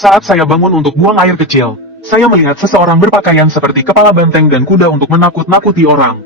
Saat saya bangun untuk buang air kecil, saya melihat seseorang berpakaian seperti kepala banteng dan kuda untuk menakut-nakuti orang.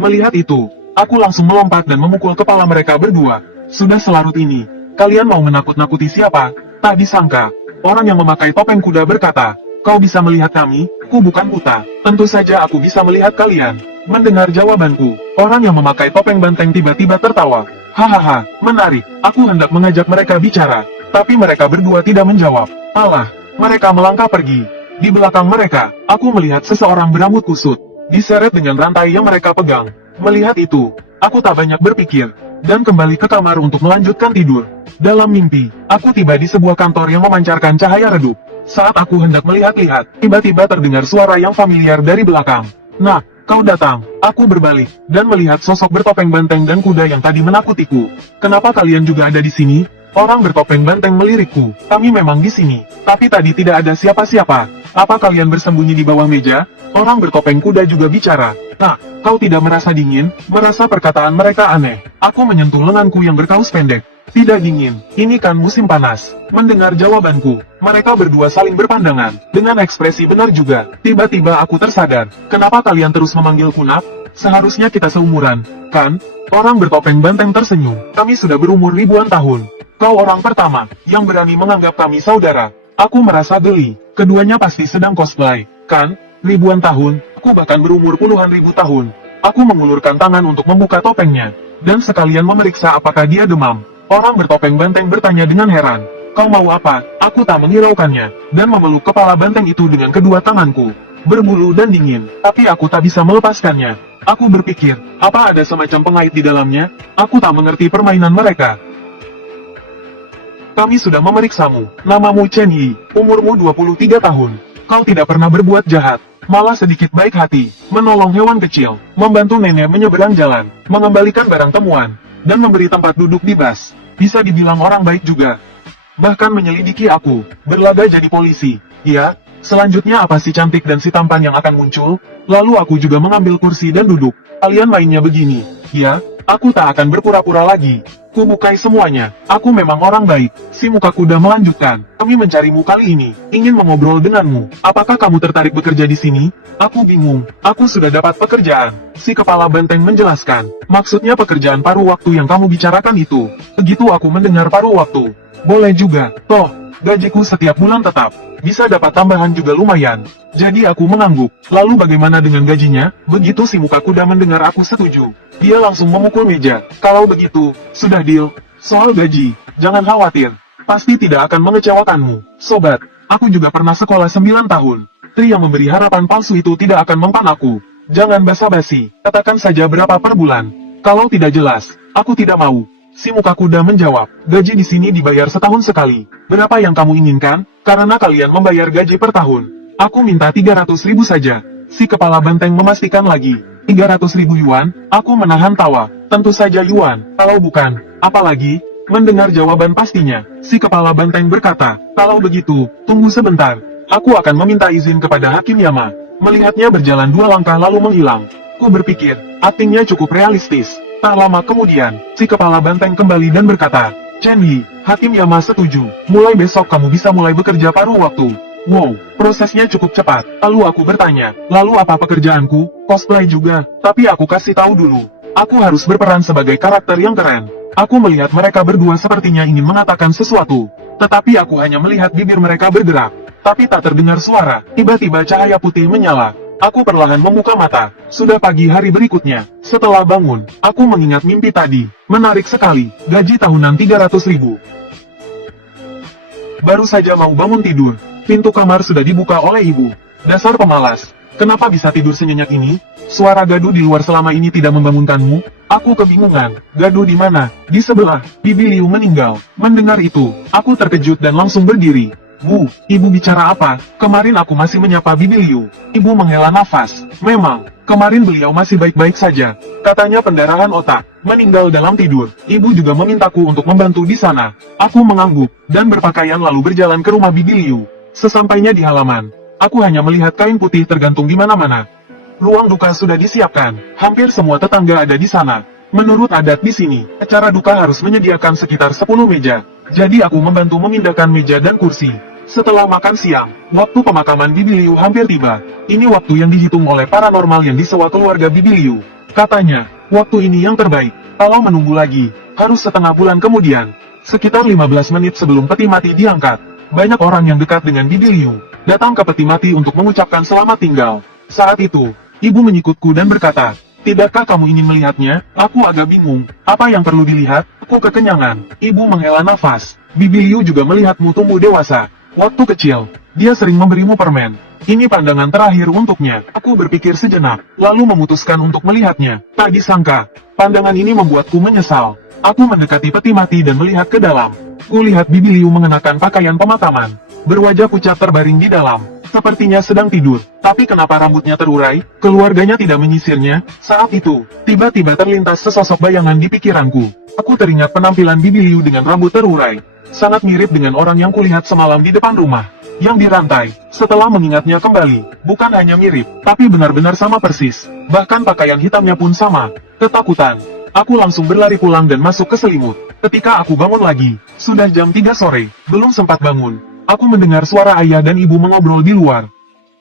Melihat itu, aku langsung melompat dan memukul kepala mereka berdua. Sudah selarut ini, kalian mau menakut-nakuti siapa? Tak disangka, orang yang memakai topeng kuda berkata, kau bisa melihat kami, ku bukan buta. Tentu saja aku bisa melihat kalian. Mendengar jawabanku, orang yang memakai topeng banteng tiba-tiba tertawa. Hahaha, menarik, aku hendak mengajak mereka bicara. Tapi mereka berdua tidak menjawab. Alah, mereka melangkah pergi. Di belakang mereka, aku melihat seseorang berambut kusut, diseret dengan rantai yang mereka pegang. Melihat itu, aku tak banyak berpikir, dan kembali ke kamar untuk melanjutkan tidur. Dalam mimpi, aku tiba di sebuah kantor yang memancarkan cahaya redup. Saat aku hendak melihat-lihat, tiba-tiba terdengar suara yang familiar dari belakang. Nah, kau datang. Aku berbalik, dan melihat sosok bertopeng banteng dan kuda yang tadi menakutiku. Kenapa kalian juga ada di sini? Orang bertopeng banteng melirikku. Kami memang di sini, tapi tadi tidak ada siapa-siapa. Apa kalian bersembunyi di bawah meja? Orang bertopeng kuda juga bicara. Nah, kau tidak merasa dingin? Merasa perkataan mereka aneh. Aku menyentuh lenganku yang berkaus pendek. Tidak dingin, ini kan musim panas. Mendengar jawabanku, mereka berdua saling berpandangan. Dengan ekspresi benar juga, tiba-tiba aku tersadar. Kenapa kalian terus memanggilku Nak? Seharusnya kita seumuran, kan? Orang bertopeng banteng tersenyum. Kami sudah berumur ribuan tahun. Kau orang pertama yang berani menganggap kami saudara. Aku merasa geli. Keduanya pasti sedang cosplay, kan? Ribuan tahun, aku bahkan berumur puluhan ribu tahun. Aku mengulurkan tangan untuk membuka topengnya, dan sekalian memeriksa apakah dia demam. Orang bertopeng banteng bertanya dengan heran. Kau mau apa? Aku tak menghiraukannya, dan memeluk kepala banteng itu dengan kedua tanganku. Berbulu dan dingin, tapi aku tak bisa melepaskannya. Aku berpikir, apa ada semacam pengait di dalamnya? Aku tak mengerti permainan mereka. Kami sudah memeriksamu. Namamu Chen Yi, umurmu 23 tahun. Kau tidak pernah berbuat jahat, malah sedikit baik hati, menolong hewan kecil, membantu nenek menyeberang jalan, mengembalikan barang temuan, dan memberi tempat duduk di bus. Bisa dibilang orang baik juga. Bahkan menyelidiki aku, berlaga jadi polisi. Ya, selanjutnya apa si cantik dan si tampan yang akan muncul? Lalu aku juga mengambil kursi dan duduk. Kalian mainnya begini. Ya, aku tak akan berpura-pura lagi. Ku bukai semuanya. Aku memang orang baik. Si muka kuda melanjutkan. Kami mencarimu kali ini. Ingin mengobrol denganmu. Apakah kamu tertarik bekerja di sini? Aku bingung. Aku sudah dapat pekerjaan. Si kepala banteng menjelaskan. Maksudnya pekerjaan paruh waktu yang kamu bicarakan itu. Begitu aku mendengar paruh waktu. Boleh juga. Toh, gajiku setiap bulan tetap. Bisa dapat tambahan juga lumayan. Jadi aku mengangguk. Lalu bagaimana dengan gajinya? Begitu si muka kuda mendengar aku setuju. Dia langsung memukul meja. Kalau begitu, sudah deal. Soal gaji, jangan khawatir. Pasti tidak akan mengecewakanmu. Sobat, aku juga pernah sekolah 9 tahun. Tri yang memberi harapan palsu itu tidak akan mempan aku. Jangan basa-basi, katakan saja berapa per bulan. Kalau tidak jelas, aku tidak mau. Si muka kuda menjawab, gaji di sini dibayar setahun sekali. Berapa yang kamu inginkan? Karena kalian membayar gaji per tahun. Aku minta 300.000 saja. Si kepala banteng memastikan lagi. 300.000 yuan? Aku menahan tawa. Tentu saja yuan. Kalau bukan, apalagi? Mendengar jawaban pastinya, si kepala banteng berkata, kalau begitu, tunggu sebentar. Aku akan meminta izin kepada Hakim Yama. Melihatnya berjalan 2 langkah lalu menghilang. Ku berpikir, aktingnya cukup realistis. Tak lama kemudian, si kepala banteng kembali dan berkata, Chen Yi, Hakim Yama setuju. Mulai besok kamu bisa mulai bekerja paruh waktu. Wow, prosesnya cukup cepat. Lalu aku bertanya, lalu apa pekerjaanku? Cosplay juga, tapi aku kasih tahu dulu. Aku harus berperan sebagai karakter yang keren. Aku melihat mereka berdua sepertinya ingin mengatakan sesuatu. Tetapi aku hanya melihat bibir mereka bergerak. Tapi tak terdengar suara. Tiba-tiba cahaya putih menyala. Aku perlahan membuka mata. Sudah pagi hari berikutnya. Setelah bangun, aku mengingat mimpi tadi. Menarik sekali. Gaji tahunan 300.000. Baru saja mau bangun tidur, pintu kamar sudah dibuka oleh ibu. Dasar pemalas. Kenapa bisa tidur senyenyak ini? Suara gaduh di luar selama ini tidak membangunkanmu? Aku kebingungan. Gaduh di mana? Di sebelah. Bibi Liu meninggal. Mendengar itu, aku terkejut dan langsung berdiri. Bu, ibu bicara apa? Kemarin aku masih menyapa Bibi Liu. Ibu menghela nafas. Memang, kemarin beliau masih baik-baik saja. Katanya pendarahan otak, meninggal dalam tidur. Ibu juga memintaku untuk membantu di sana. Aku mengangguk, dan berpakaian lalu berjalan ke rumah Bibi Liu. Sesampainya di halaman, aku hanya melihat kain putih tergantung di mana-mana. Ruang duka sudah disiapkan. Hampir semua tetangga ada di sana. Menurut adat di sini, acara duka harus menyediakan sekitar 10 meja. Jadi aku membantu memindahkan meja dan kursi. Setelah makan siang, waktu pemakaman Bibi Liu hampir tiba. Ini waktu yang dihitung oleh paranormal yang disewa keluarga Bibi Liu. Katanya, waktu ini yang terbaik. Kalau menunggu lagi, harus setengah bulan kemudian. Sekitar 15 menit sebelum peti mati diangkat, banyak orang yang dekat dengan Bibi Liu datang ke peti mati untuk mengucapkan selamat tinggal. Saat itu, ibu menyikutku dan berkata, "Tidakkah kamu ingin melihatnya?" Aku agak bingung. Apa yang perlu dilihat? Aku kekenyangan. Ibu menghela nafas. Bibi Liu juga melihatmu tumbuh dewasa. Waktu kecil, dia sering memberimu permen. Ini pandangan terakhir untuknya. Aku berpikir sejenak, lalu memutuskan untuk melihatnya. Tak disangka, pandangan ini membuatku menyesal. Aku mendekati peti mati dan melihat ke dalam. Kulihat Bibi Liu mengenakan pakaian pemakaman. Berwajah pucat terbaring di dalam. Sepertinya sedang tidur. Tapi kenapa rambutnya terurai? Keluarganya tidak menyisirnya. Saat itu, tiba-tiba terlintas sesosok bayangan di pikiranku. Aku teringat penampilan Bibi Liu dengan rambut terurai. Sangat mirip dengan orang yang kulihat semalam di depan rumah. Yang dirantai. Setelah mengingatnya kembali, bukan hanya mirip, tapi benar-benar sama persis. Bahkan pakaian hitamnya pun sama. Ketakutan. Aku langsung berlari pulang dan masuk ke selimut. Ketika aku bangun lagi, sudah jam 3 sore. Belum sempat bangun. Aku mendengar suara ayah dan ibu mengobrol di luar.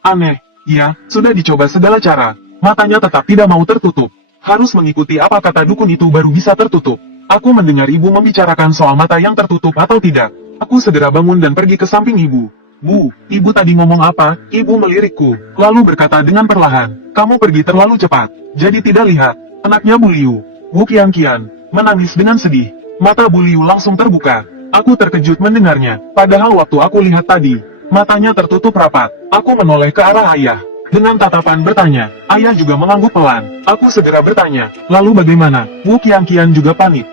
Aneh, ya, sudah dicoba segala cara. Matanya tetap tidak mau tertutup. Harus mengikuti apa kata dukun itu baru bisa tertutup. Aku mendengar ibu membicarakan soal mata yang tertutup atau tidak. Aku segera bangun dan pergi ke samping ibu. "Bu, ibu tadi ngomong apa?" Ibu melirikku, lalu berkata dengan perlahan, "Kamu pergi terlalu cepat, jadi tidak lihat." Anaknya Bu Liu, Bu Qianqian, menangis dengan sedih. Mata Bu Liu langsung terbuka. Aku terkejut mendengarnya, padahal waktu aku lihat tadi, matanya tertutup rapat. Aku menoleh ke arah ayah. Dengan tatapan bertanya, ayah juga mengangguk pelan. Aku segera bertanya, "Lalu bagaimana?" Bu Qianqian juga panik.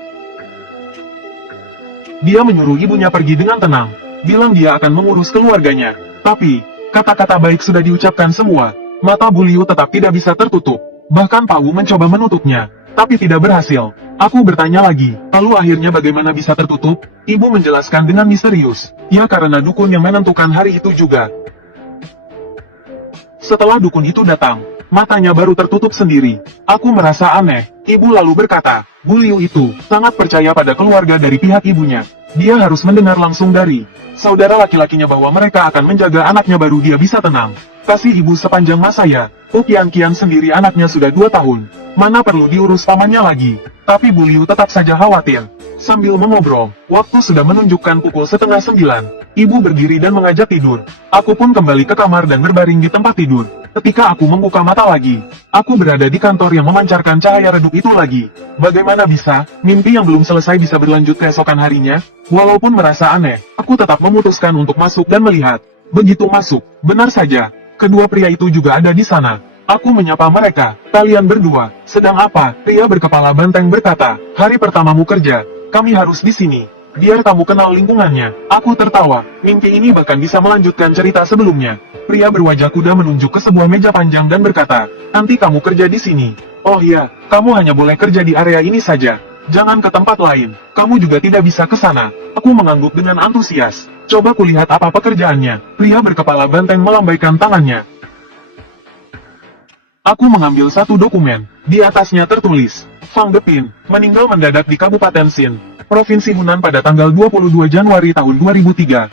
Dia menyuruh ibunya pergi dengan tenang, bilang dia akan mengurus keluarganya. Tapi, kata-kata baik sudah diucapkan semua. Mata Bu Liu tetap tidak bisa tertutup. Bahkan Pak Wu mencoba menutupnya, tapi tidak berhasil. Aku bertanya lagi, "Lalu akhirnya bagaimana bisa tertutup?" Ibu menjelaskan dengan misterius, "Ya karena dukun yang menentukan hari itu juga." Setelah dukun itu datang, matanya baru tertutup sendiri. Aku merasa aneh. Ibu lalu berkata, Bu Liu itu sangat percaya pada keluarga dari pihak ibunya. Dia harus mendengar langsung dari saudara laki-lakinya bahwa mereka akan menjaga anaknya baru dia bisa tenang. Kasih ibu sepanjang masa ya. Bu Qianqian sendiri anaknya sudah 2 tahun. Mana perlu diurus pamannya lagi. Tapi Bu Liu tetap saja khawatir. Sambil mengobrol, waktu sudah menunjukkan pukul 8:30. Ibu berdiri dan mengajak tidur. Aku pun kembali ke kamar dan berbaring di tempat tidur. Ketika aku membuka mata lagi, aku berada di kantor yang memancarkan cahaya redup itu lagi. Bagaimana bisa, mimpi yang belum selesai bisa berlanjut keesokan harinya? Walaupun merasa aneh, aku tetap memutuskan untuk masuk dan melihat. Begitu masuk, benar saja, kedua pria itu juga ada di sana. Aku menyapa mereka, "Kalian berdua, sedang apa?" Pria berkepala banteng berkata, "Hari pertamamu kerja, kami harus di sini. Biar kamu kenal lingkungannya." Aku tertawa, mimpi ini bahkan bisa melanjutkan cerita sebelumnya. Pria berwajah kuda menunjuk ke sebuah meja panjang dan berkata, "Nanti kamu kerja di sini." "Oh iya, kamu hanya boleh kerja di area ini saja. Jangan ke tempat lain, kamu juga tidak bisa ke sana." Aku mengangguk dengan antusias. Coba kulihat apa pekerjaannya. Pria berkepala banteng melambaikan tangannya. Aku mengambil satu dokumen. Di atasnya tertulis, Fang Depin, meninggal mendadak di Kabupaten Xin, Provinsi Hunan pada tanggal 22 Januari tahun 2003.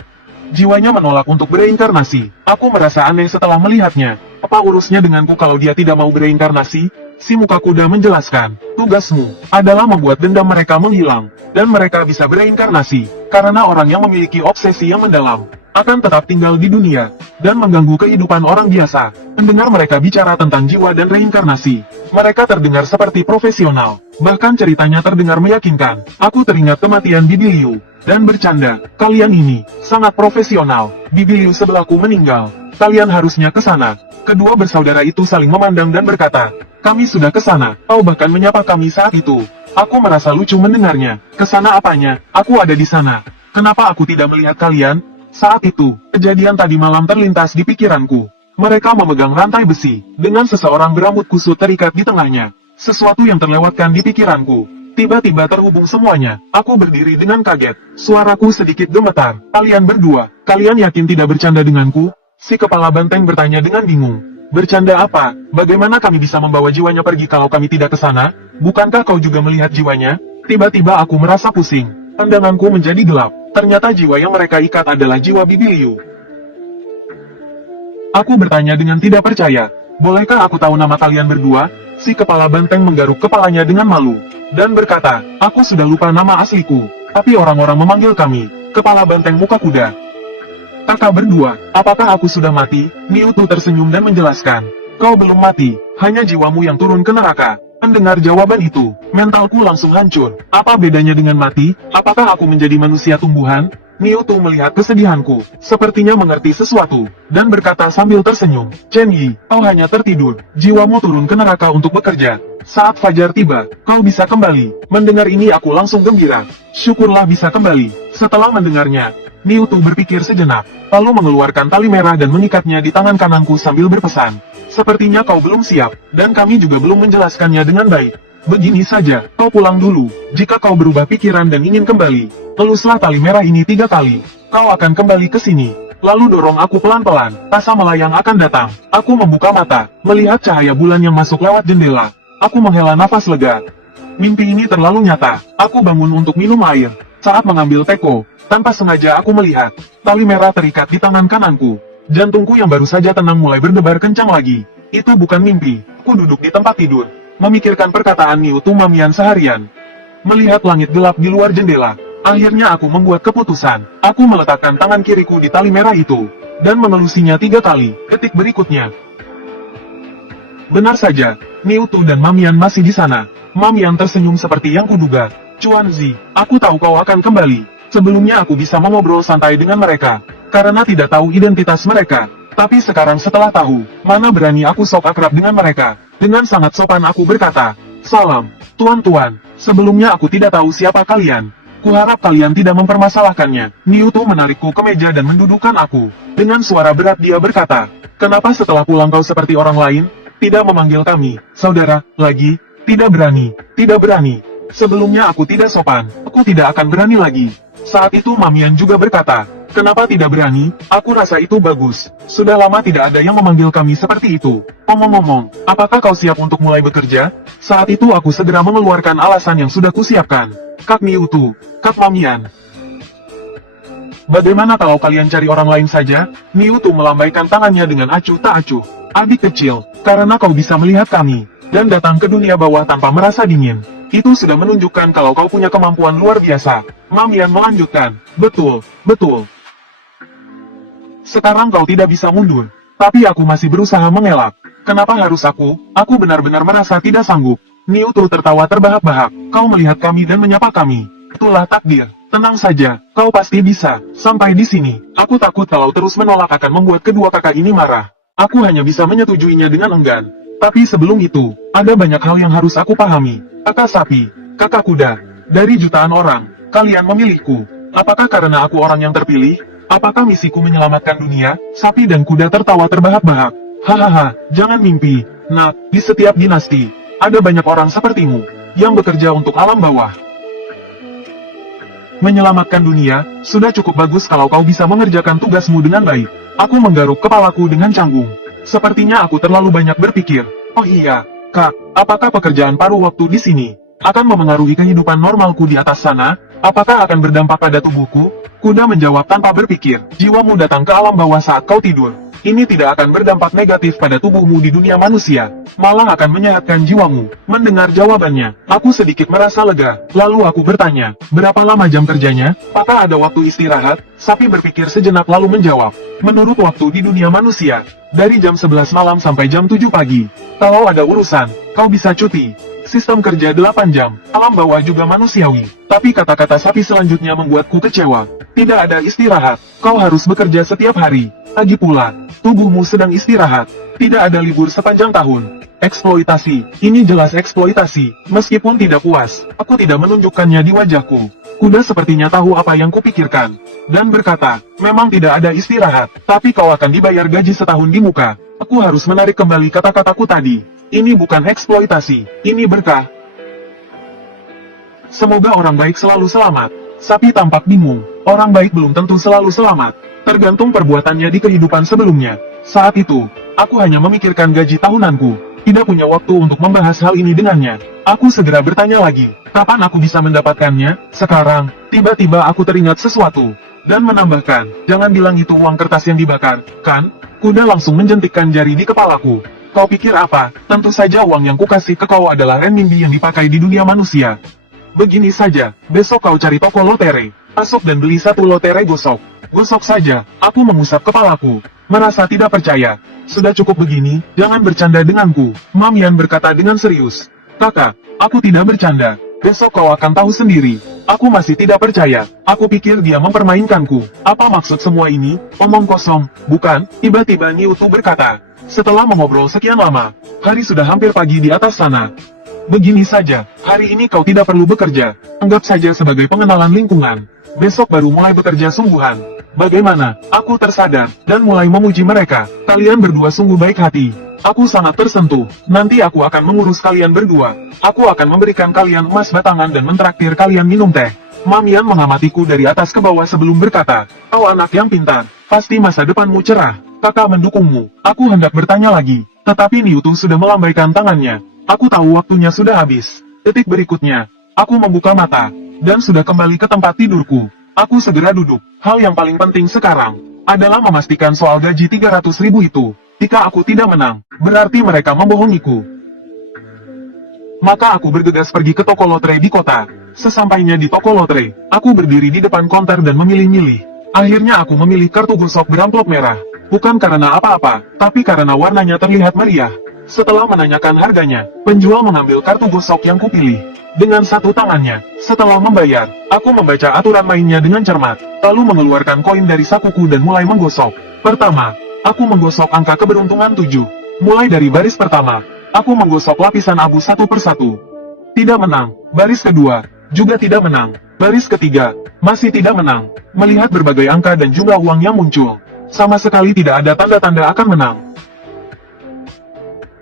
Jiwanya menolak untuk bereinkarnasi. Aku merasa aneh setelah melihatnya. Apa urusnya denganku kalau dia tidak mau bereinkarnasi? Si muka kuda menjelaskan, tugasmu adalah membuat dendam mereka menghilang, dan mereka bisa bereinkarnasi, karena orang yang memiliki obsesi yang mendalam akan tetap tinggal di dunia, dan mengganggu kehidupan orang biasa. Mendengar mereka bicara tentang jiwa dan reinkarnasi, mereka terdengar seperti profesional, bahkan ceritanya terdengar meyakinkan. Aku teringat kematian Bibi Liu, dan bercanda, "Kalian ini sangat profesional, Bibi Liu sebelahku meninggal, kalian harusnya ke sana." Kedua bersaudara itu saling memandang dan berkata, "Kami sudah ke sana." Kau bahkan menyapa kami saat itu. Aku merasa lucu mendengarnya. "Kesana apanya? Aku ada di sana. Kenapa aku tidak melihat kalian?" Saat itu, kejadian tadi malam terlintas di pikiranku. Mereka memegang rantai besi, dengan seseorang berambut kusut terikat di tengahnya. Sesuatu yang terlewatkan di pikiranku. Tiba-tiba terhubung semuanya. Aku berdiri dengan kaget. Suaraku sedikit gemetar. "Kalian berdua, kalian yakin tidak bercanda denganku?" Si kepala banteng bertanya dengan bingung. "Bercanda apa? Bagaimana kami bisa membawa jiwanya pergi kalau kami tidak ke sana? Bukankah kau juga melihat jiwanya?" Tiba-tiba aku merasa pusing. Pandanganku menjadi gelap. Ternyata jiwa yang mereka ikat adalah jiwa Bibi Liu. Aku bertanya dengan tidak percaya. Bolehkah aku tahu nama kalian berdua? Si kepala banteng menggaruk kepalanya dengan malu, dan berkata, aku sudah lupa nama asliku, tapi orang-orang memanggil kami, Kepala Banteng Muka Kuda. Kakak berdua, apakah aku sudah mati? Mewtwo tersenyum dan menjelaskan, kau belum mati, hanya jiwamu yang turun ke neraka. Mendengar jawaban itu, mentalku langsung hancur. Apa bedanya dengan mati? Apakah aku menjadi manusia tumbuhan? Mewtwo melihat kesedihanku, sepertinya mengerti sesuatu, dan berkata sambil tersenyum, Chen Yi, kau hanya tertidur, jiwamu turun ke neraka untuk bekerja. Saat fajar tiba, kau bisa kembali. Mendengar ini aku langsung gembira. Syukurlah bisa kembali. Setelah mendengarnya, Mewtwo berpikir sejenak, lalu mengeluarkan tali merah dan mengikatnya di tangan kananku sambil berpesan, sepertinya kau belum siap, dan kami juga belum menjelaskannya dengan baik. Begini saja, kau pulang dulu. Jika kau berubah pikiran dan ingin kembali, eluslah tali merah ini 3 kali. Kau akan kembali ke sini. Lalu dorong aku pelan-pelan. Rasa melayang akan datang. Aku membuka mata, melihat cahaya bulan yang masuk lewat jendela. Aku menghela nafas lega. Mimpi ini terlalu nyata. Aku bangun untuk minum air. Saat mengambil teko, tanpa sengaja aku melihat tali merah terikat di tangan kananku. Jantungku yang baru saja tenang mulai berdebar kencang lagi. Itu bukan mimpi. Aku duduk di tempat tidur, memikirkan perkataan Mewtwo Mamian seharian. Melihat langit gelap di luar jendela, akhirnya aku membuat keputusan. Aku meletakkan tangan kiriku di tali merah itu, dan menelusinya 3 kali. Detik berikutnya, benar saja, Mewtwo dan Mamian masih di sana. Mamian tersenyum seperti yang kuduga. Chuan Zi, aku tahu kau akan kembali. Sebelumnya aku bisa mengobrol santai dengan mereka, karena tidak tahu identitas mereka. Tapi sekarang setelah tahu, mana berani aku sok akrab dengan mereka. Dengan sangat sopan aku berkata, salam, tuan-tuan, sebelumnya aku tidak tahu siapa kalian. Kuharap kalian tidak mempermasalahkannya. Mewtwo menarikku ke meja dan mendudukkan aku. Dengan suara berat dia berkata, kenapa setelah pulang kau seperti orang lain? Tidak memanggil kami, saudara, lagi? Tidak berani, tidak berani. Sebelumnya aku tidak sopan, aku tidak akan berani lagi. Saat itu Mamian juga berkata, kenapa tidak berani? Aku rasa itu bagus. Sudah lama tidak ada yang memanggil kami seperti itu. Ngomong-ngomong, apakah kau siap untuk mulai bekerja? Saat itu aku segera mengeluarkan alasan yang sudah kusiapkan. Kak Mewtwo, Kak Mamian, bagaimana kalau kalian cari orang lain saja? Mewtwo melambaikan tangannya dengan acuh tak acuh. Adik kecil, karena kau bisa melihat kami, dan datang ke dunia bawah tanpa merasa dingin, itu sudah menunjukkan kalau kau punya kemampuan luar biasa. Mamian melanjutkan, betul, betul. Sekarang kau tidak bisa mundur, tapi aku masih berusaha mengelak. Kenapa harus aku? Aku benar-benar merasa tidak sanggup. Mewtwo tertawa terbahak-bahak. Kau melihat kami dan menyapa kami. Itulah takdir. Tenang saja, kau pasti bisa. Sampai di sini, aku takut kalau terus menolak akan membuat kedua kakak ini marah. Aku hanya bisa menyetujuinya dengan enggan. Tapi sebelum itu, ada banyak hal yang harus aku pahami. Kakak sapi, kakak kuda, dari jutaan orang, kalian memilihku. Apakah karena aku orang yang terpilih? Apakah misiku menyelamatkan dunia? Sapi dan kuda tertawa terbahak-bahak. Hahaha, jangan mimpi. Nak, di setiap dinasti, ada banyak orang sepertimu, yang bekerja untuk alam bawah. Menyelamatkan dunia, sudah cukup bagus kalau kau bisa mengerjakan tugasmu dengan baik. Aku menggaruk kepalaku dengan canggung. Sepertinya aku terlalu banyak berpikir. Oh iya, Kak, apakah pekerjaan paruh waktu di sini akan memengaruhi kehidupan normalku di atas sana? Apakah akan berdampak pada tubuhku? Kuda menjawab tanpa berpikir. Jiwamu datang ke alam bawah saat kau tidur. Ini tidak akan berdampak negatif pada tubuhmu di dunia manusia, malah akan menyehatkan jiwamu. Mendengar jawabannya, aku sedikit merasa lega. Lalu aku bertanya, berapa lama jam kerjanya? Apakah ada waktu istirahat? Sapi berpikir sejenak lalu menjawab, menurut waktu di dunia manusia, dari jam 11 malam sampai jam 7 pagi. Kalau ada urusan, kau bisa cuti. Sistem kerja 8 jam, alam bawah juga manusiawi. Tapi kata-kata sapi selanjutnya membuatku kecewa. Tidak ada istirahat, kau harus bekerja setiap hari. Lagi pula, tubuhmu sedang istirahat. Tidak ada libur sepanjang tahun. Eksploitasi, ini jelas eksploitasi. Meskipun tidak puas, aku tidak menunjukkannya di wajahku. Kuda sepertinya tahu apa yang kupikirkan, dan berkata, memang tidak ada istirahat, tapi kau akan dibayar gaji setahun di muka. Aku harus menarik kembali kata-kataku tadi. Ini bukan eksploitasi, ini berkah. Semoga orang baik selalu selamat. Sapi tampak bingung. Orang baik belum tentu selalu selamat. Tergantung perbuatannya di kehidupan sebelumnya. Saat itu, aku hanya memikirkan gaji tahunanku. Tidak punya waktu untuk membahas hal ini dengannya. Aku segera bertanya lagi, kapan aku bisa mendapatkannya? Sekarang, tiba-tiba aku teringat sesuatu. Dan menambahkan, jangan bilang itu uang kertas yang dibakar, kan? Kuda langsung menjentikkan jari di kepalaku. Kau pikir apa? Tentu saja uang yang kukasih ke kau adalah renminbi yang dipakai di dunia manusia. Begini saja, besok kau cari toko lotere. Masuk dan beli satu lotere gosok. Gosok saja, aku mengusap kepalaku. Merasa tidak percaya. Sudah cukup begini, jangan bercanda denganku. Mamian berkata dengan serius. Kakak, aku tidak bercanda. Besok kau akan tahu sendiri. Aku masih tidak percaya. Aku pikir dia mempermainkanku. Apa maksud semua ini? Omong kosong, bukan? Tiba-tiba Niutu berkata. Setelah mengobrol sekian lama, hari sudah hampir pagi di atas sana. Begini saja, hari ini kau tidak perlu bekerja. Anggap saja sebagai pengenalan lingkungan. Besok baru mulai bekerja sungguhan. Bagaimana? Aku tersadar, dan mulai memuji mereka. Kalian berdua sungguh baik hati. Aku sangat tersentuh. Nanti aku akan mengurus kalian berdua. Aku akan memberikan kalian emas batangan dan mentraktir kalian minum teh. Mamian mengamatiku dari atas ke bawah sebelum berkata, kau anak yang pintar, pasti masa depanmu cerah. Kakak mendukungmu. Aku hendak bertanya lagi, tetapi Niutu sudah melambaikan tangannya. Aku tahu waktunya sudah habis. Detik berikutnya, aku membuka mata, dan sudah kembali ke tempat tidurku. Aku segera duduk. Hal yang paling penting sekarang, adalah memastikan soal gaji 300.000 itu. Jika aku tidak menang, berarti mereka membohongiku. Maka aku bergegas pergi ke toko lotre di kota. Sesampainya di toko lotre, aku berdiri di depan konter dan memilih-milih. Akhirnya aku memilih kartu gosok beramplop merah. Bukan karena apa-apa, tapi karena warnanya terlihat meriah. Setelah menanyakan harganya, penjual mengambil kartu gosok yang kupilih. Dengan satu tangannya, setelah membayar, aku membaca aturan mainnya dengan cermat, lalu mengeluarkan koin dari sakuku dan mulai menggosok. Pertama, aku menggosok angka keberuntungan 7. Mulai dari baris pertama, aku menggosok lapisan abu satu persatu. Tidak menang. Baris kedua, juga tidak menang. Baris ketiga, masih tidak menang. Melihat berbagai angka dan jumlah uang yang muncul, sama sekali tidak ada tanda-tanda akan menang.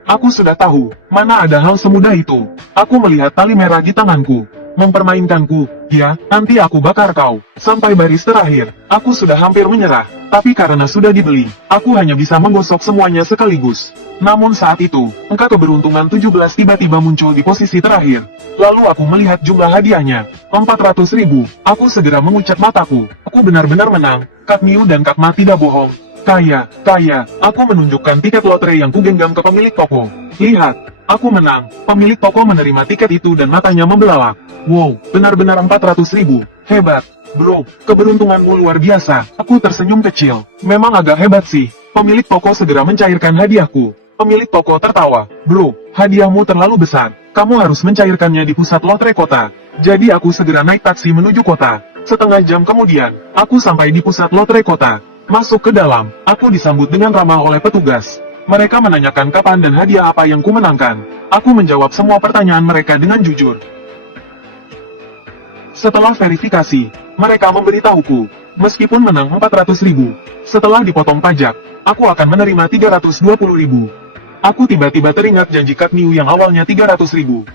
Aku sudah tahu, mana ada hal semudah itu. Aku melihat tali merah di tanganku. Mempermainkanku, ya, nanti aku bakar kau. Sampai baris terakhir, aku sudah hampir menyerah. Tapi karena sudah dibeli, aku hanya bisa menggosok semuanya sekaligus. Namun saat itu, angka keberuntungan 17 tiba-tiba muncul di posisi terakhir. Lalu aku melihat jumlah hadiahnya, 400.000. Aku segera mengucat mataku. Aku benar-benar menang. Kak Miu dan Kak Ma tidak bohong. Kaya. Aku menunjukkan tiket lotre yang kugenggam ke pemilik toko. Lihat, aku menang. Pemilik toko menerima tiket itu dan matanya membelalak. Wow, benar-benar 400.000. Hebat. Bro, keberuntunganmu luar biasa. Aku tersenyum kecil. Memang agak hebat sih. Pemilik toko segera mencairkan hadiahku. Pemilik toko tertawa. Bro, hadiahmu terlalu besar. Kamu harus mencairkannya di pusat lotre kota. Jadi aku segera naik taksi menuju kota. Setengah jam kemudian, aku sampai di pusat lotre kota. Masuk ke dalam, aku disambut dengan ramah oleh petugas. Mereka menanyakan kapan dan hadiah apa yang kumenangkan. Aku menjawab semua pertanyaan mereka dengan jujur. Setelah verifikasi, mereka memberitahuku, meskipun menang 400.000, setelah dipotong pajak, aku akan menerima 320.000. Aku tiba-tiba teringat janji Kak Miu yang awalnya 300.000.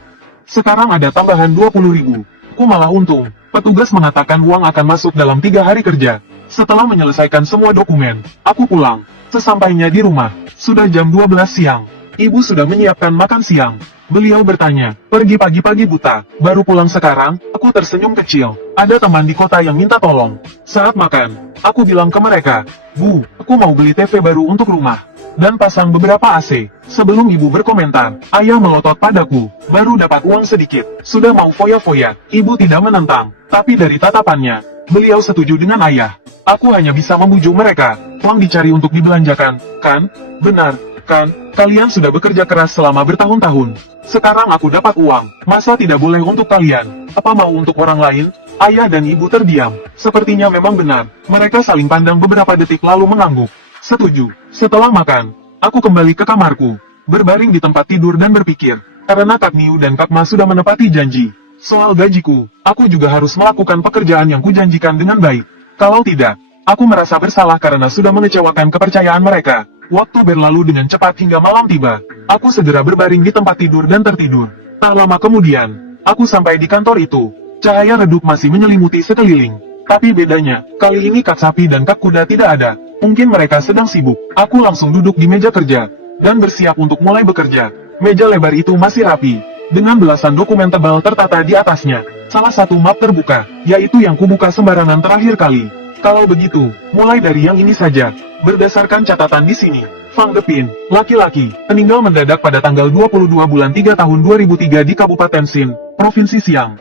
Sekarang ada tambahan 20.000. Aku malah untung. Petugas mengatakan uang akan masuk dalam 3 hari kerja. Setelah menyelesaikan semua dokumen, aku pulang. Sesampainya di rumah, sudah jam 12 siang. Ibu sudah menyiapkan makan siang. Beliau bertanya, pergi pagi-pagi buta, baru pulang sekarang? Aku tersenyum kecil. Ada teman di kota yang minta tolong. Saat makan, aku bilang ke mereka, Bu, aku mau beli TV baru untuk rumah. Dan pasang beberapa AC. Sebelum ibu berkomentar, ayah melotot padaku. Baru dapat uang sedikit, sudah mau foya-foya. Ibu tidak menentang, tapi dari tatapannya, beliau setuju dengan ayah. Aku hanya bisa membujuk mereka. Uang dicari untuk dibelanjakan, kan? Benar, kan? Kalian sudah bekerja keras selama bertahun-tahun. Sekarang aku dapat uang. Masa tidak boleh untuk kalian? Apa mau untuk orang lain? Ayah dan ibu terdiam. Sepertinya memang benar. Mereka saling pandang beberapa detik lalu mengangguk. Setuju. Setelah makan, aku kembali ke kamarku. Berbaring di tempat tidur dan berpikir. Karena Kak Miu dan Kak Ma sudah menepati janji. Soal gajiku, aku juga harus melakukan pekerjaan yang kujanjikan dengan baik. Kalau tidak, aku merasa bersalah karena sudah mengecewakan kepercayaan mereka. Waktu berlalu dengan cepat hingga malam tiba. Aku segera berbaring di tempat tidur dan tertidur. Tak lama kemudian, aku sampai di kantor itu. Cahaya redup masih menyelimuti sekeliling. Tapi bedanya, kali ini Kak Sapi dan Kak Kuda tidak ada. Mungkin mereka sedang sibuk. Aku langsung duduk di meja kerja, dan bersiap untuk mulai bekerja. Meja lebar itu masih rapi, dengan belasan dokumen tebal tertata di atasnya. Salah satu map terbuka, yaitu yang kubuka sembarangan terakhir kali. Kalau begitu, mulai dari yang ini saja. Berdasarkan catatan di sini, Fang Depin, laki-laki, meninggal mendadak pada tanggal 22 bulan 3 tahun 2003 di Kabupaten Sin, Provinsi Siang.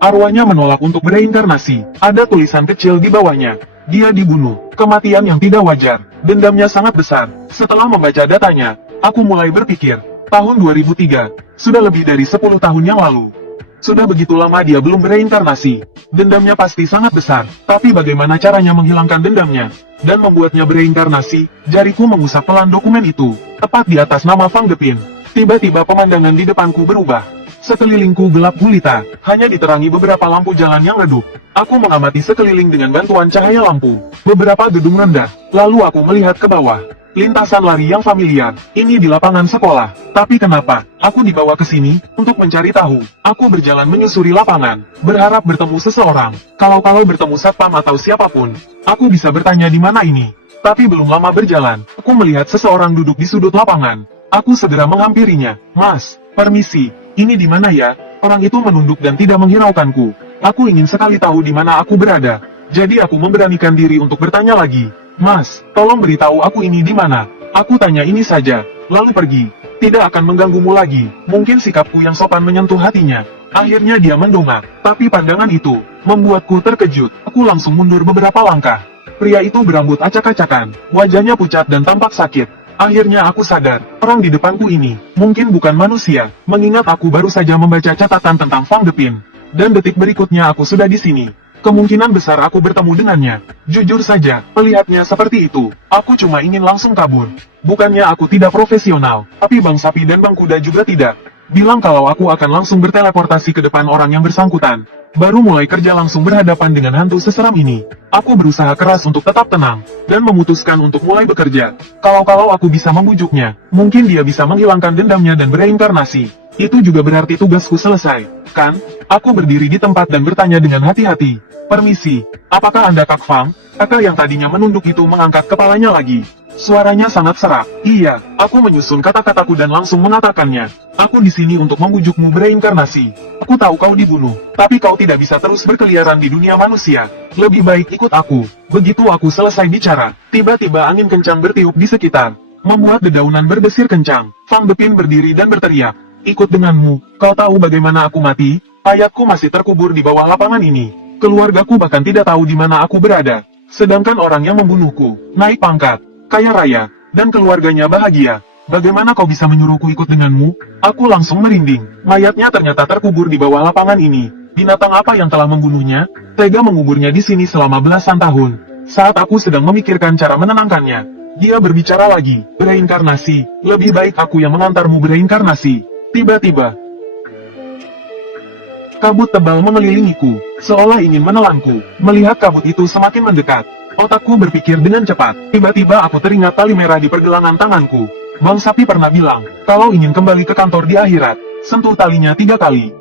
Arwahnya menolak untuk bereinkarnasi. Ada tulisan kecil di bawahnya. Dia dibunuh. Kematian yang tidak wajar. Dendamnya sangat besar. Setelah membaca datanya, aku mulai berpikir, tahun 2003, sudah lebih dari 10 tahun yang lalu. Sudah begitu lama dia belum bereinkarnasi. Dendamnya pasti sangat besar. Tapi bagaimana caranya menghilangkan dendamnya dan membuatnya bereinkarnasi? Jariku mengusap pelan dokumen itu, tepat di atas nama Fang Depin. Tiba-tiba pemandangan di depanku berubah. Sekelilingku gelap gulita, hanya diterangi beberapa lampu jalan yang redup. Aku mengamati sekeliling dengan bantuan cahaya lampu. Beberapa gedung rendah, lalu aku melihat ke bawah. Lintasan lari yang familiar, ini di lapangan sekolah. Tapi kenapa aku dibawa ke sini untuk mencari tahu? Aku berjalan menyusuri lapangan, berharap bertemu seseorang. Kalau bertemu satpam atau siapapun, aku bisa bertanya di mana ini. Tapi belum lama berjalan, aku melihat seseorang duduk di sudut lapangan. Aku segera menghampirinya. Mas, permisi, ini di mana ya? Orang itu menunduk dan tidak menghiraukanku. Aku ingin sekali tahu di mana aku berada. Jadi aku memberanikan diri untuk bertanya lagi. Mas, tolong beritahu aku ini di mana. Aku tanya ini saja, lalu pergi. Tidak akan mengganggumu lagi. Mungkin sikapku yang sopan menyentuh hatinya. Akhirnya dia mendongak, tapi pandangan itu membuatku terkejut. Aku langsung mundur beberapa langkah. Pria itu berambut acak-acakan, wajahnya pucat dan tampak sakit. Akhirnya aku sadar, orang di depanku ini mungkin bukan manusia, mengingat aku baru saja membaca catatan tentang Fang Depin. Dan detik berikutnya aku sudah di sini. Kemungkinan besar aku bertemu dengannya. Jujur saja, melihatnya seperti itu, aku cuma ingin langsung kabur. Bukannya aku tidak profesional, tapi Bang Sapi dan Bang Kuda juga tidak. Bilang kalau aku akan langsung berteleportasi ke depan orang yang bersangkutan. Baru mulai kerja langsung berhadapan dengan hantu seseram ini. Aku berusaha keras untuk tetap tenang, dan memutuskan untuk mulai bekerja. Kalau aku bisa membujuknya, mungkin dia bisa menghilangkan dendamnya dan bereinkarnasi. Itu juga berarti tugasku selesai, kan? Aku berdiri di tempat dan bertanya dengan hati-hati. Permisi, apakah Anda Kak Fang? Kakak yang tadinya menunduk itu mengangkat kepalanya lagi. Suaranya sangat serak. Iya, aku menyusun kata-kataku dan langsung mengatakannya. Aku di sini untuk membujukmu bereinkarnasi. Aku tahu kau dibunuh, tapi kau tidak bisa terus berkeliaran di dunia manusia. Lebih baik ikut aku. Begitu aku selesai bicara, tiba-tiba angin kencang bertiup di sekitar, membuat dedaunan berdesir kencang. Fang Depin berdiri dan berteriak, "Ikut denganmu, kau tahu bagaimana aku mati? Mayatku masih terkubur di bawah lapangan ini. Keluargaku bahkan tidak tahu di mana aku berada. Sedangkan orang yang membunuhku, naik pangkat, kaya raya, dan keluarganya bahagia. Bagaimana kau bisa menyuruhku ikut denganmu?" Aku langsung merinding. Mayatnya ternyata terkubur di bawah lapangan ini. Binatang apa yang telah membunuhnya? Tega menguburnya di sini selama belasan tahun. Saat aku sedang memikirkan cara menenangkannya, dia berbicara lagi. "Bereinkarnasi, lebih baik aku yang mengantarmu bereinkarnasi." Tiba-tiba, kabut tebal mengelilingiku, seolah ingin menelanku. Melihat kabut itu semakin mendekat, otakku berpikir dengan cepat. Tiba-tiba aku teringat tali merah di pergelangan tanganku. Bang Sapi pernah bilang, kalau ingin kembali ke kantor di akhirat, sentuh talinya 3 kali.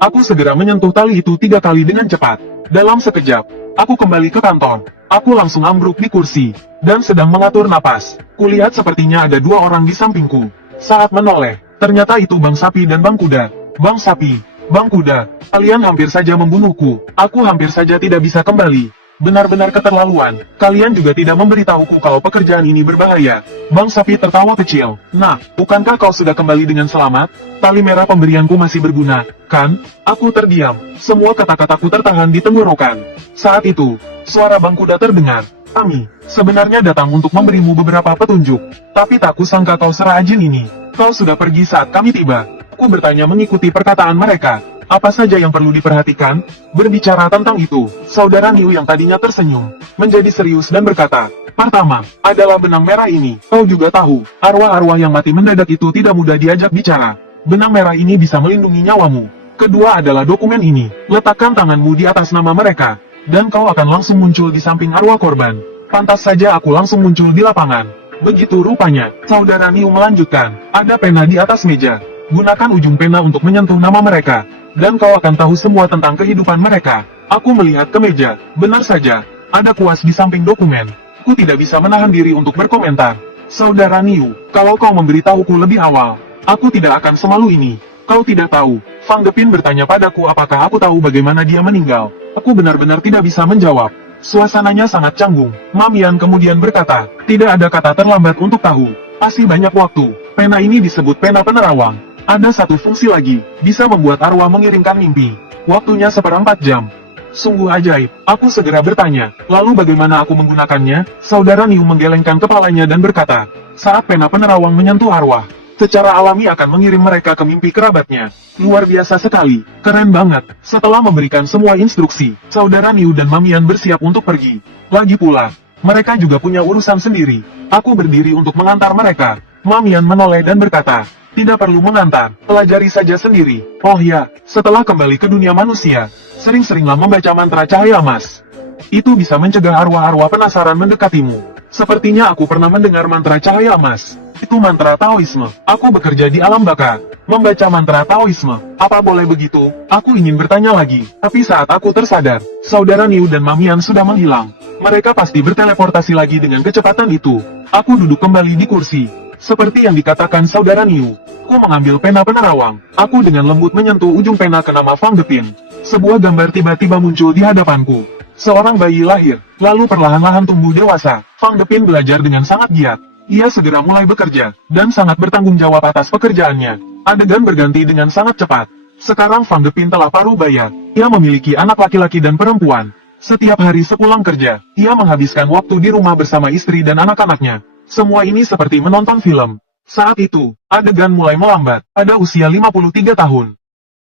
Aku segera menyentuh tali itu 3 kali dengan cepat. Dalam sekejap, aku kembali ke kantor. Aku langsung ambruk di kursi, dan sedang mengatur napas. Kulihat sepertinya ada 2 orang di sampingku. Saat menoleh, ternyata itu Bang Sapi dan Bang Kuda. "Bang Sapi, Bang Kuda, kalian hampir saja membunuhku. Aku hampir saja tidak bisa kembali. Benar-benar keterlaluan. Kalian juga tidak memberitahuku kalau pekerjaan ini berbahaya." Bang Sapi tertawa kecil. "Nah, bukankah kau sudah kembali dengan selamat? Tali merah pemberianku masih berguna, kan?" Aku terdiam. Semua kata-kataku tertahan di tenggorokan. Saat itu, suara Bang Kuda terdengar. "Kami sebenarnya datang untuk memberimu beberapa petunjuk. Tapi tak kusangka kau serajin ini. Kau sudah pergi saat kami tiba." Aku bertanya mengikuti perkataan mereka. Apa saja yang perlu diperhatikan? Berbicara tentang itu, saudara Niu yang tadinya tersenyum, menjadi serius dan berkata, "Pertama, adalah benang merah ini. Kau juga tahu, arwah-arwah yang mati mendadak itu tidak mudah diajak bicara. Benang merah ini bisa melindungi nyawamu. Kedua adalah dokumen ini. Letakkan tanganmu di atas nama mereka, dan kau akan langsung muncul di samping arwah korban." Pantas saja aku langsung muncul di lapangan. Begitu rupanya, saudara Niu melanjutkan, "Ada pena di atas meja. Gunakan ujung pena untuk menyentuh nama mereka, dan kau akan tahu semua tentang kehidupan mereka." Aku melihat ke meja. Benar saja, ada kuas di samping dokumen. Aku tidak bisa menahan diri untuk berkomentar. "Saudara Niu, kalau kau memberitahuku lebih awal, aku tidak akan semalu ini." "Kau tidak tahu?" Fang Depin bertanya padaku apakah aku tahu bagaimana dia meninggal. Aku benar-benar tidak bisa menjawab. Suasananya sangat canggung. Mamian kemudian berkata, tidak ada kata terlambat untuk tahu. Pasti banyak waktu. Pena ini disebut pena penerawang. Ada satu fungsi lagi, bisa membuat arwah mengirimkan mimpi. Waktunya 1/4 jam. Sungguh ajaib. Aku segera bertanya, lalu bagaimana aku menggunakannya? Saudara Niu menggelengkan kepalanya dan berkata, saat pena penerawang menyentuh arwah, secara alami akan mengirim mereka ke mimpi kerabatnya. Luar biasa sekali, keren banget. Setelah memberikan semua instruksi, Saudara Niu dan Mamian bersiap untuk pergi. Lagi pula, mereka juga punya urusan sendiri. Aku berdiri untuk mengantar mereka. Mamian menoleh dan berkata, tidak perlu mengantar, pelajari saja sendiri. Oh ya, setelah kembali ke dunia manusia, sering-seringlah membaca mantra cahaya emas. Itu bisa mencegah arwah-arwah penasaran mendekatimu. Sepertinya aku pernah mendengar mantra cahaya emas. Itu mantra Taoisme. Aku bekerja di alam baka, membaca mantra Taoisme. Apa boleh begitu? Aku ingin bertanya lagi, tapi saat aku tersadar, Saudara Niu dan Mamian sudah menghilang. Mereka pasti berteleportasi lagi dengan kecepatan itu. Aku duduk kembali di kursi. Seperti yang dikatakan Saudara Niu, aku mengambil pena penerawang. Aku dengan lembut menyentuh ujung pena ke nama Fang Depin. Sebuah gambar tiba-tiba muncul di hadapanku. Seorang bayi lahir, lalu perlahan-lahan tumbuh dewasa. Fang Depin belajar dengan sangat giat. Ia segera mulai bekerja, dan sangat bertanggung jawab atas pekerjaannya. Adegan berganti dengan sangat cepat. Sekarang Fang Depin telah paruh baya. Ia memiliki anak laki-laki dan perempuan. Setiap hari sepulang kerja, ia menghabiskan waktu di rumah bersama istri dan anak-anaknya. Semua ini seperti menonton film. Saat itu, adegan mulai melambat. Pada usia 53 tahun,